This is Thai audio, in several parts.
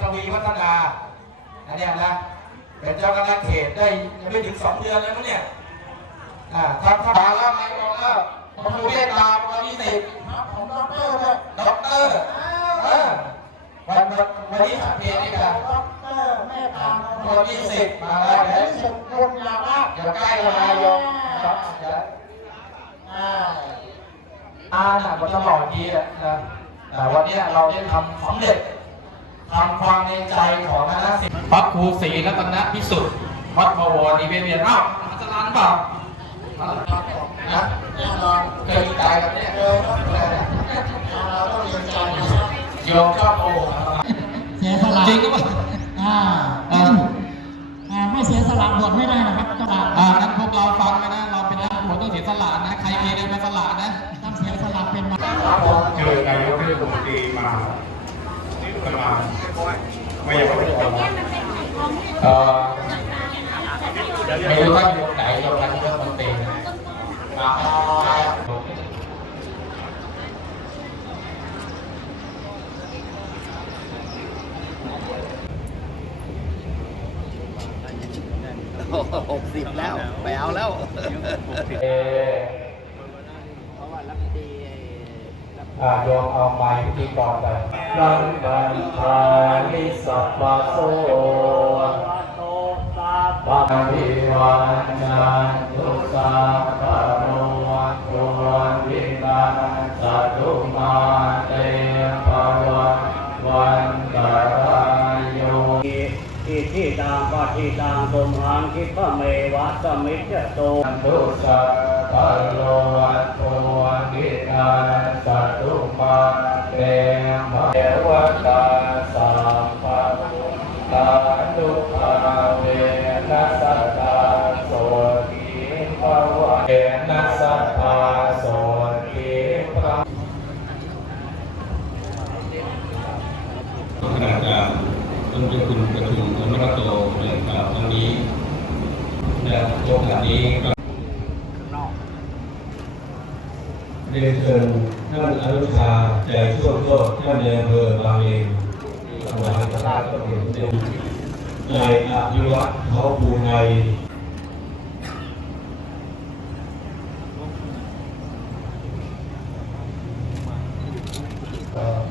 ทวีวัฒนาอันเนี้ยนะเป็นเจ้าคณะเขตได้ยังไม่ถึงสองเดือนเลยมั้งเนี่ยอ่าทำทำมาแล้วไงบอกว่าผมดูเมตตาวันที่สิบผมด็อกเตอร์เนี่ยด็อกเตอร์เออวันวันวันที่สิบเอ็ดนี่กันด็อกเตอร์แม่ตาวันที่สิบมาแล้วแล้เดี๋ยววสิบคนยาบ้าเดี๋ยวใกล้แล้วนายกครับเดี๋ยวอ่าอ่านอะมันตลอดดีแหละนะแต่วันเนี้ยเราได้ทำสำเร็จ ทำความในใจของคณะศิษย์พระครูศรีรัตนพิสุทธิ์วัดบวรนิเวศเวียนอ้าวอาจารย์เปล่านะแน่นอนเคยใจกันเนี่ยเลยครับเราต้องเรียนใจนะครับโยมชอบโอ้เสียสละจริงหรือเปล่าอ่าเอออ่าไม่เสียสละบวชไม่ได้นะครับสละอ่านั้นพวกเราฟังกันนะเราเป็นนักบวชต้องเสียสละนะใครมีอะไรมาสละนะต้องเสียสละเป็นมาครับผมเจอนายกเทศมนตรีมาประมาณ ไม่อยากให้คนมาเอ่อไม่รู้ว่าโยมไหนโยมนั้นโยมมันเต็มอ่าหกสิบแล้วไปเอาแล้ว เออ เพราะว่ารัฐมนตรี อ่า โยมเอาไม้พิธีกรไปรังบันทานิสัพพะโสปะพิวันจันทุสัพพะโนวัตุวันวินาศสัตุมาเตภวันวันตรายโยอิทิตังปฏิตังตุมหัง คิปะเมวะสมิจโตทุสัพพโลวัตุวันวินาศสัตุมาเตภวันตาสัพพะตาตุภาเวนัสตาโสติภวะเวนัสตาโสติภะขณะการท่านเจ้าคุณประชุมธรรมรัตโตในกล่าวครั้งนี้ และโอกาสนี้ก็เรียนเชิญท่านอนุชาใจช่วงโชติท่านในอำเภอบางเลนถวายพระราชกุศลเป็นนายอภิวัตเขาภูไง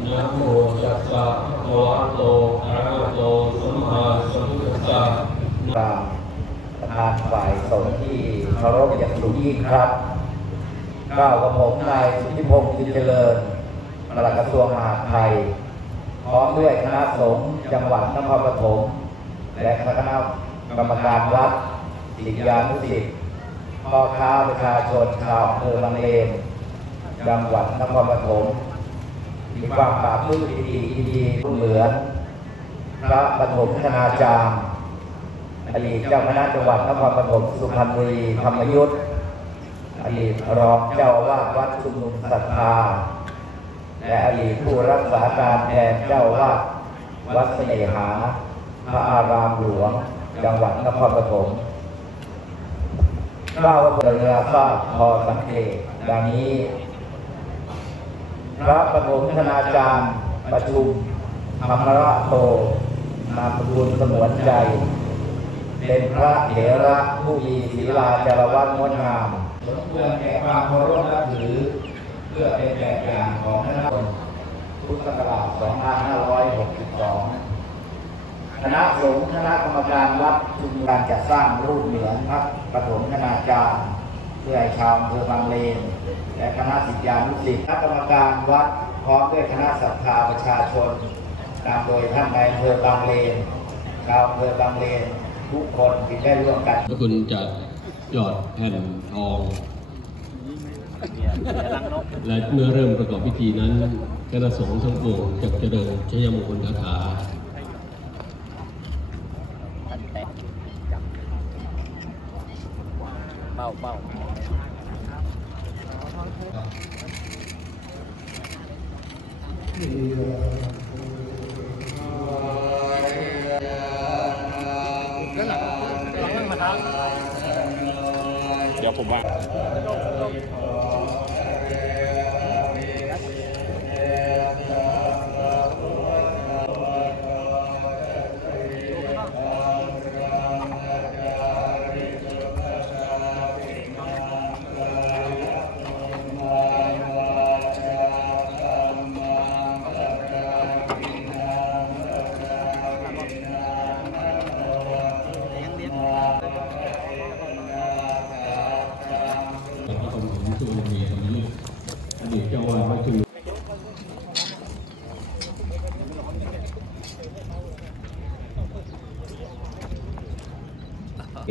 นะโมตัสสะภะคะวะโตอะระหะโตสัมมาสัมพุทธัสสะ กราบประธานฝ่ายสงฆ์ที่เคารพอย่างสูงยิ่งครับกล่าวกับผมนายสุทธิพงศ์จินเจริญปลัดกระทรวงมหาดไทย พร้อมด้วยคณะสงฆ์จังหวัดนครปฐมและคณะกรรมการวัดศิษยานุศิษย์พ่อค้าประชาชนชาวอำเภอบางเลนจังหวัดนครปฐมมีความปราบปลื้มยินดียินดีเหมือนพระปฐมคณาจารย์ อดีตเจ้าคณะจังหวัดนครปฐมสุพรรณบุรีธรรมยุทธอดีตรองเจ้าวาสวัดชุมนุมศรัทธา และอดีตผู้รักษาการแทนเจ้าวาสวัดเสน่หา พระอารามหลวง จังหวัดนครปฐมเล่าว่าพลเรือทราบพอสังเกตดังนี้ พระปฐมคณาจารย์ประชุมธรรมระโตนามสกุลสมวนใจ เป็นพระเถระผู้มีศีลาจารวัตงดงามสมควรแก่ความเคารพนับถือ เพื่อเป็นแบบอย่างของคณะสงฆ์พุทธศักราช2562 คณะสงฆ์คณะกรรมการวัดชุมนุมการจัดสร้างรูปเหมือนพระปฐมคณาจารย์เพื่อให้ชาวอำเภอบางเลน และคณะศิษยานุศิษย์คณะกรรมการวัดพร้อมด้วยคณะศรัทธาประชาชนนำโดยท่านนายอำเภอบางเลนชาวอำเภอบางเลน ทุกคนที่ได้ร่วมกันพระคุณจะหยอดแผ่นทอง และเมื่อเริ่มประกอบพิธีนั้นคณะสงฆ์ทั้งปวงจะเจริญชยมงคลคาถาเป้าเป้าเผมว่า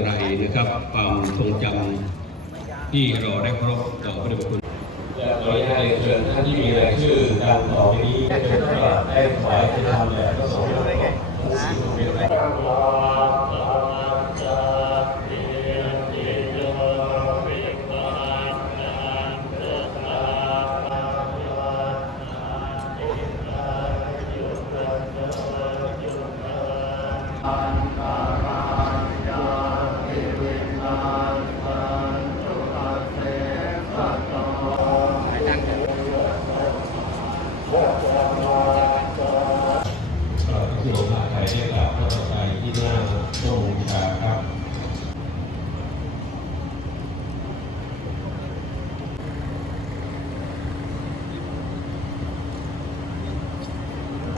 ไรนะครับความทรงจำที่เราได้ครบต่อพระเดชพระคุณและขออนุญาตเรียนเชิญท่านที่มีรายชื่อดังต่อไปนี้เชิญท่านได้ถวายเป็นธรรมแด่